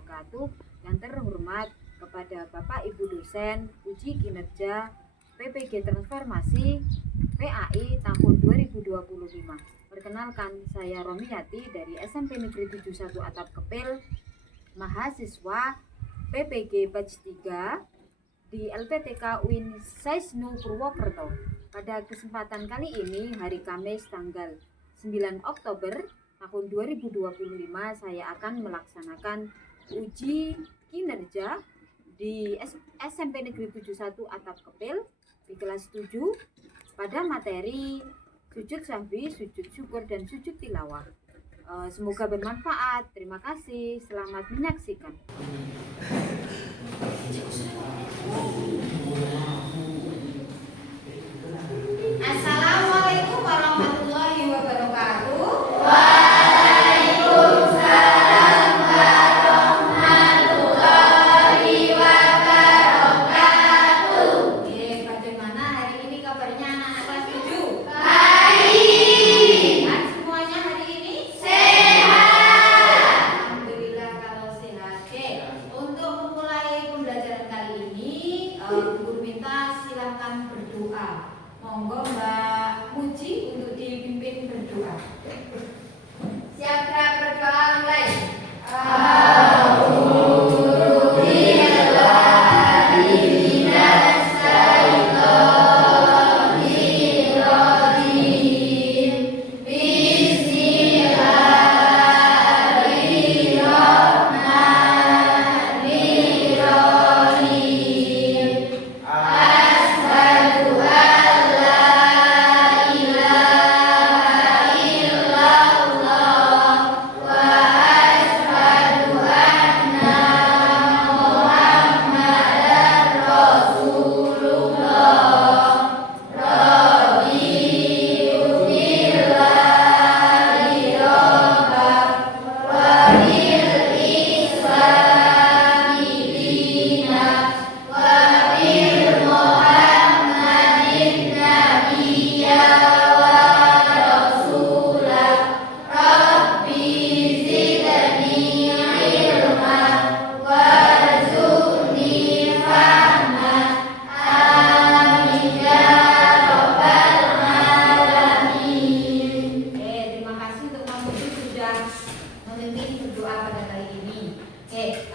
wabarakatuh. Yang terhormat kepada Bapak Ibu dosen uji kinerja PPG Transformasi PAI tahun 2025. Perkenalkan, saya Romiyati dari SMP Negeri 71 Atap Kepil, mahasiswa PPG Batch 3 di LPTK UIN Saisnu Purwokerto. Pada kesempatan kali ini, hari Kamis tanggal 9 Oktober tahun 2025, saya akan melaksanakan uji kinerja di SMP Negeri 71 Atap Kepil di kelas 7 pada materi sujud sahwi, sujud syukur, dan sujud tilawah. Semoga bermanfaat. Terima kasih. Selamat menyaksikan. Assalamualaikum warahmatullahi wabarakatuh. Waalaikumsalam warahmatullahi wabarakatuh. Bagaimana hari ini kabarnya anak-anak kelas 7? Baik. Semuanya hari ini Sehat. Alhamdulillah kalau sehat. Untuk memulai pembelajaran kali ini, guru minta silahkan berdoa. Monggo Mbak Muji untuk dipimpin berdoa. Siap berdoa mulai.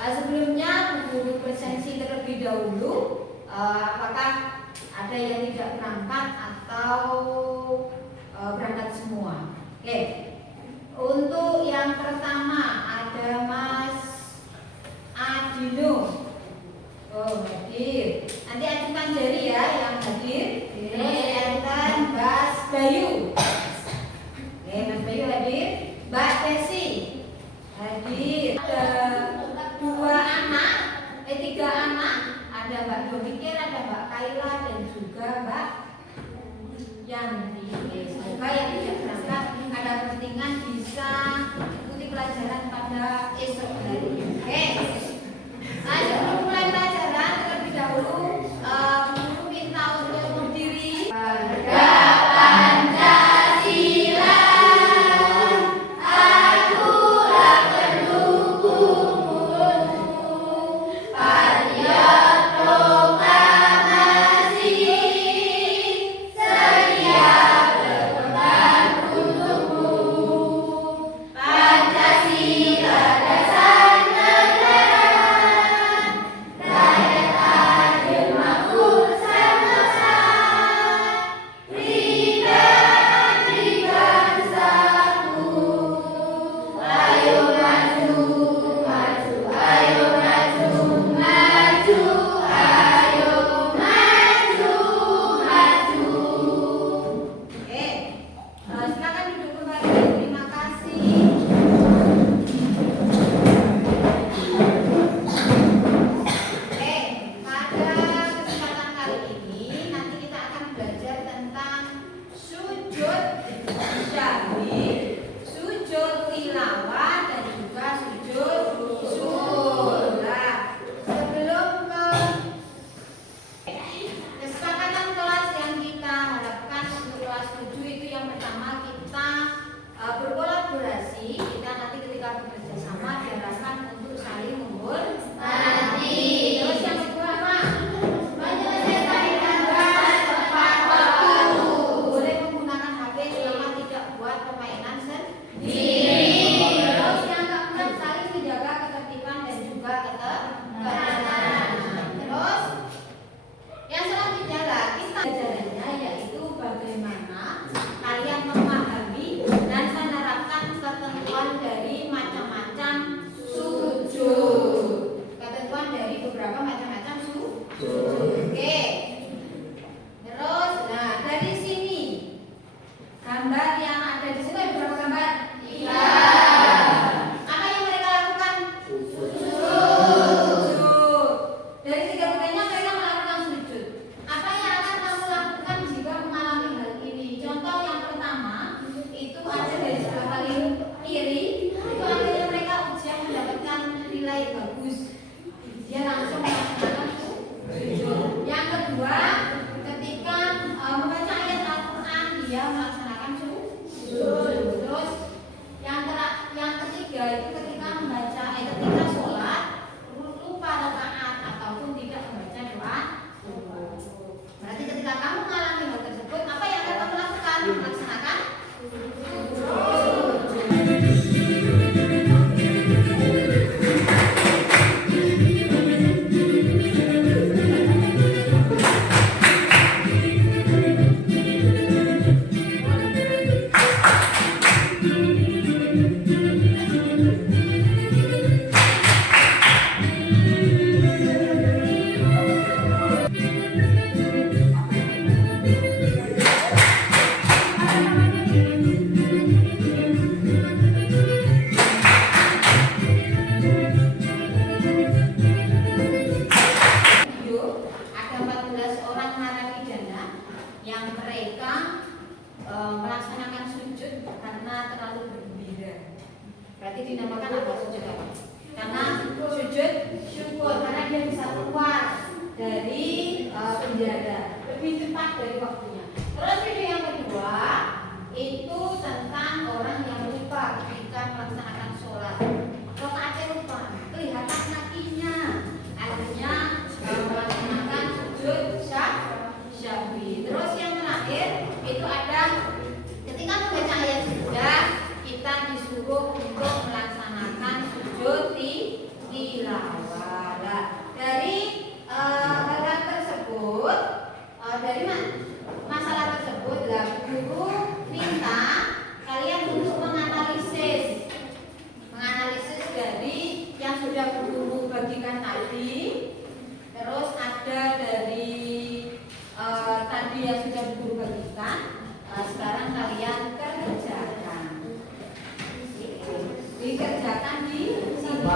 Sebelumnya guru presensi terlebih dahulu, apakah ada yang tidak berangkat atau berangkat semua? Untuk yang pertama ada Mas Adino. Hadir. Nanti ajukan jari ya yang hadir. Dan Mas Bayu. Mas Bayu hadir. Mbak Desi hadir. Ada tiga anak, ada Mbak Domikir, ada Mbak Kaila, dan juga Mbak Yanti. Semoga yang tidak berangkat ada kepentingan bisa ikuti pelajaran pada esok hari. Sebelum mulai pelajaran terlebih dahulu, guru minta untuk berdiri. Pancasila dasar negara, rakyat adil 12 orang narapidana yang mereka melaksanakan sujud karena terlalu bergembira. Berarti dinamakan apa sujud apa? Karena sujud syukur, karena dia bisa keluar dari penjara lebih cepat dari waktunya. Terus video yang kedua itu tentang orang yang lupa ketika melaksanakan sholat. Rokaatnya lupa, kelihatan kakinya, akhirnya melaksanakan sujud syahwi. Terus yang terakhir itu ada ketika membaca ayat sudah, kita disuruh untuk melaksanakan sujud tilawah. Dari hal tersebut, dari masalah tersebut, guru minta kalian untuk menganalisis dari yang sudah guru bagikan tadi. Terus ada dari tadi yang sudah guru bagikan. Sekarang kalian dikerjakan di sini.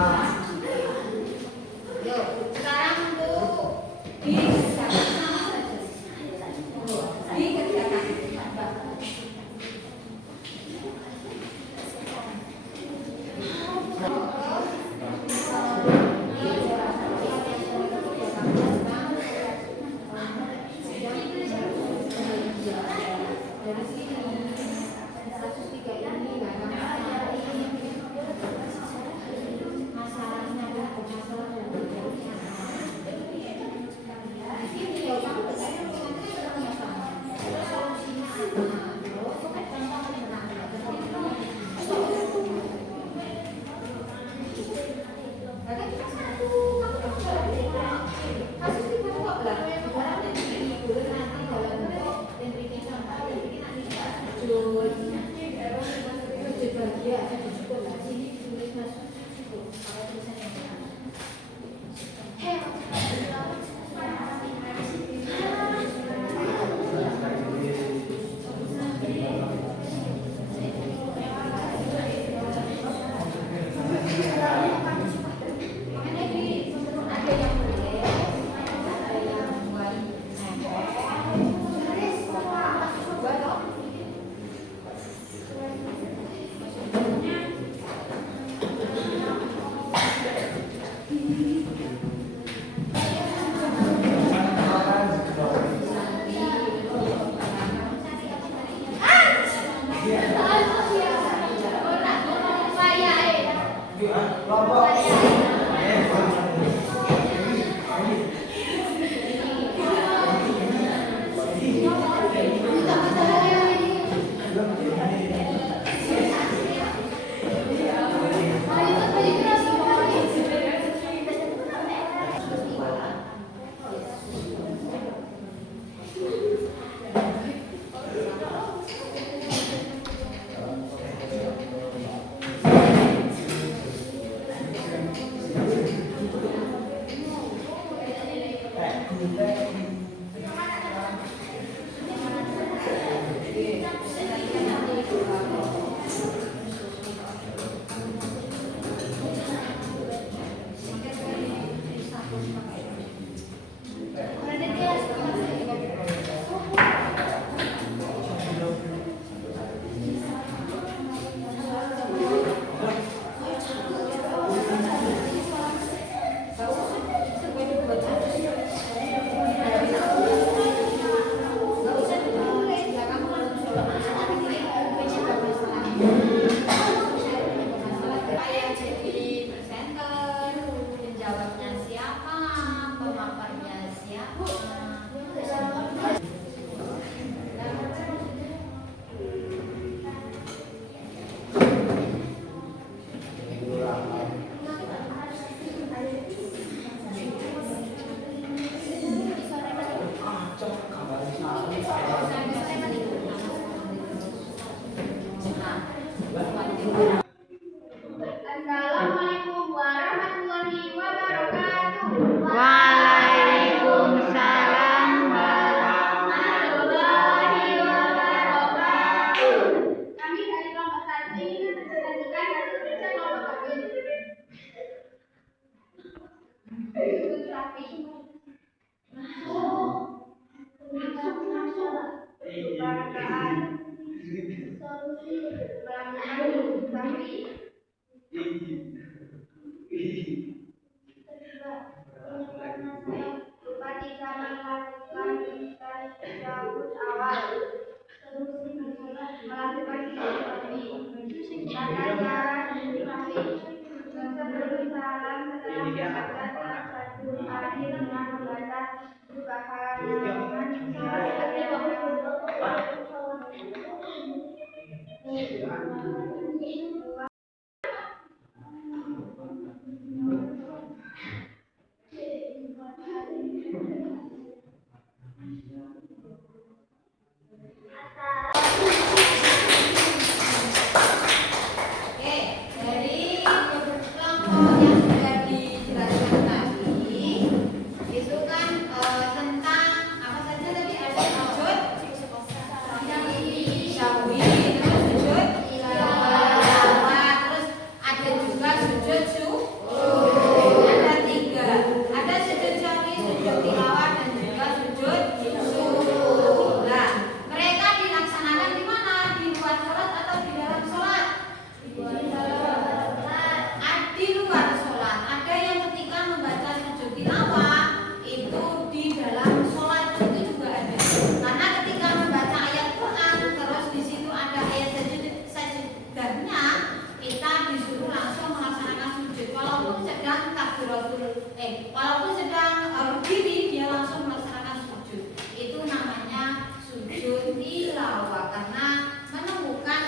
kesukaan melakukan tapi karena saya lupa tidak melakukan tajawuz awal terus melakukan seperti katanya sebelum salam setelah membaca satu hari dengan membaca Oke, dari kelompok yang sudah dijelaskan tadi itu kan tentang apa saja tadi, ada sujud sahwi, terus sujud tilawah, terus ada juga sujud ada 3, ada sujud sahwi, sujud tilawah, dan juga sujud syukur. Nah, mereka dilaksanakan di mana? Di luar sholat atau di dalam sholat? Di luar sholat. Ada yang ketika membaca sujud tilawah itu di dalam sholat, itu juga ada. Karena ketika membaca ayat Quran terus di situ ada ayat sajudahnya, kita disuruh langsung melaksanakan sujud. Walaupun sedang walaupun sedang berdiri, dia langsung melaksanakan sujud. Itu namanya sujud tilawah karena menemukan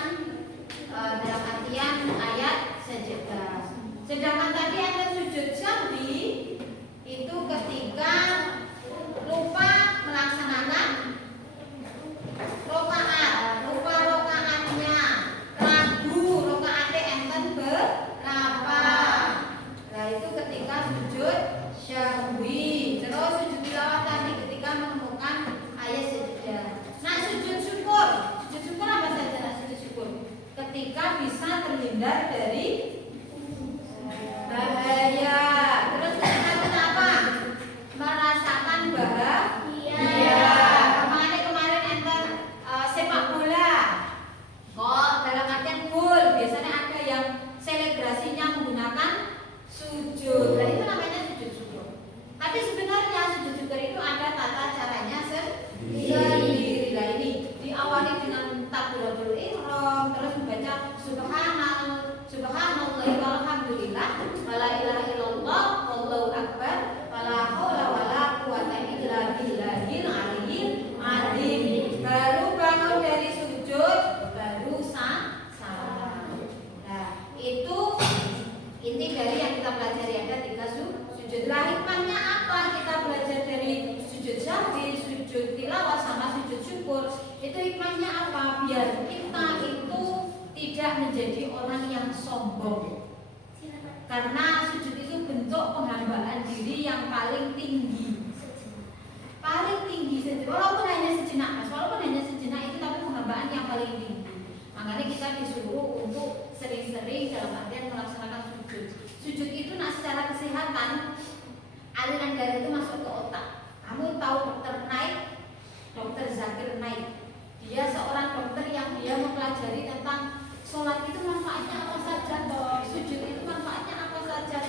dalam artian ayat sajadah. Sedangkan tadi ada sujud sahwi itu ketika lupa melaksanakan lupa rokaatnya, ragu rokaatnya enten berapa. Nah itu ketika sujud sahwi. Terus sujud tilawah tadi ketika menemukan ayat sajadah. Nah sujud syukur apa saja? Nah, sujud syukur ketika bisa terhindar dari bahaya. Terus ketika apa? Merasakan bahagia. Makanya kemarin enter sepak bola. Kok dalam artian gol biasanya ada yang selebrasinya menggunakan sujud. Nah, itu namanya sujud syukur. Tapi sebenarnya sujud syukur itu ada tata caranya sendiri. Nah, ini diawali dengan takbiratul ihram, terus membaca subhanallah walhamdulillah wala ilaha illallah wallahu akbar wala haula wala quwata illa billahil aliyyil azim. Baru bangun dari sujud baru salam. Nah, itu inti dari yang kita pelajari, ada 3 sujud. Lah hikmahnya apa kita belajar dari sujud sahwi, sujud tilawah sama sujud syukur? Itu hikmahnya apa? Biar kita itu tidak menjadi orang yang sombong. Karena sujud itu bentuk penghambaan diri yang paling tinggi. Paling tinggi saja. Walaupun hanya sejenak, itu tapi penghambaan yang paling tinggi. Makanya kita disuruh untuk sering-sering dalam artian melaksanakan sujud. Sujud itu secara kesehatan, aliran darah itu masuk ke otak. Kamu tahu Dokter Zakir Naik. Dia seorang dokter yang dia mempelajari tentang sholat itu manfaatnya apa saja, sujud itu manfaatnya apa saja.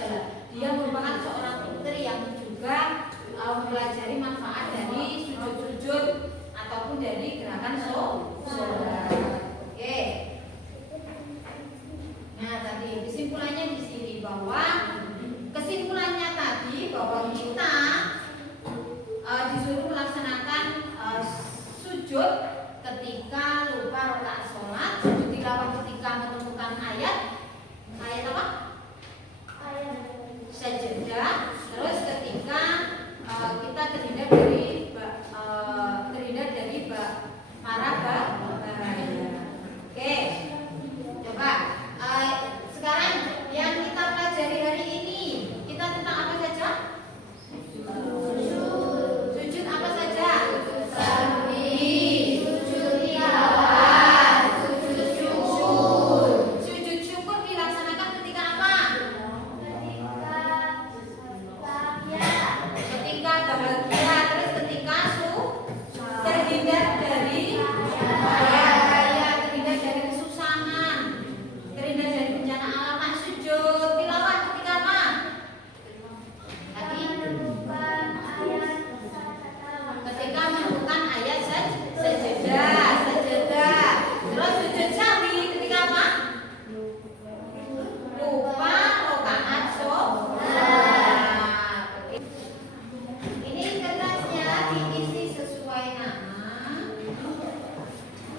Dia merupakan seorang dokter yang juga mempelajari manfaat dari sujud-sujud ataupun dari gerakan sholat. Oke. Nah, tadi kesimpulannya di sini bahwa kita Sejadah. Terus sujud sahwi ketika apa? Lupa rakaat sholat. Ini kertasnya diisi sesuai nama.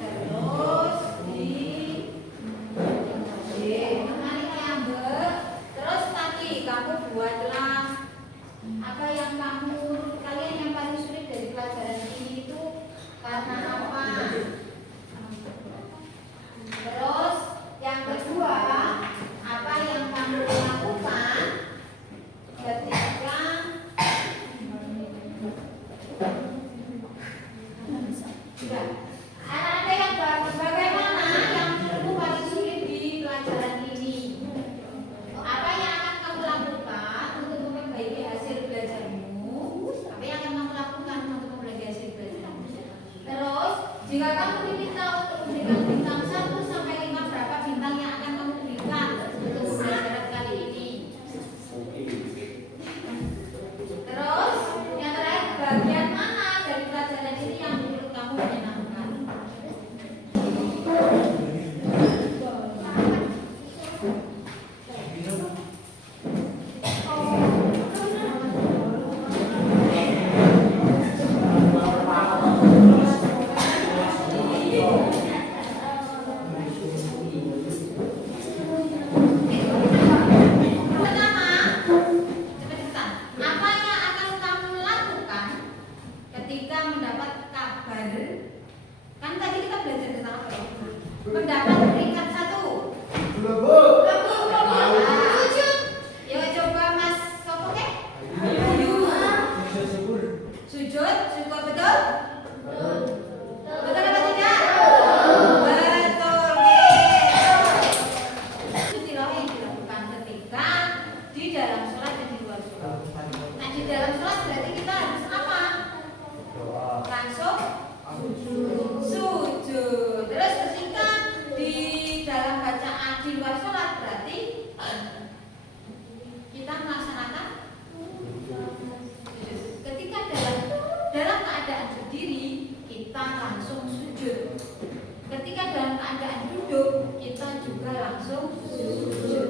Terus terus tadi kamu buatlah apa yang kalian yang paling sulit dari pelajaran ini itu karena apa? Terus yang kedua, apa yang kamu lakukan ketika ada yang bagaimana yang menurutmu paling sulit di pelajaran ini? Apa yang akan kamu lakukan untuk memperbaiki hasil belajarmu? Apa yang akan kamu lakukan untuk memperbaiki hasil belajarmu? Terus, jika kamu diminta untuk memberikan bintang 1 sampai 5, berapa bintang yang akan kamu berikan untuk pelajaran kali ini? Terus, yang terakhir, bagian mana dari pelajaran ini yang menurut kamu menyenangkan? Ketika mendapat kabar, kan tadi kita belajar tentang apa? Mendapat peringkat 1. Sujud. Ya coba Mas Sopo ke? Sujud, syukur betul? Betul apa tidak? Betul. Itu tilawah yang dilakukan ketika di dalam sholat dan di luar sholat. Nah di dalam sholat berarti kita harus apa? Langsung sujud. Terus ketika di dalam bacaan di luar sholat berarti kita melaksanakan ketika dalam keadaan berdiri kita langsung sujud. Ketika dalam keadaan duduk kita juga langsung sujud.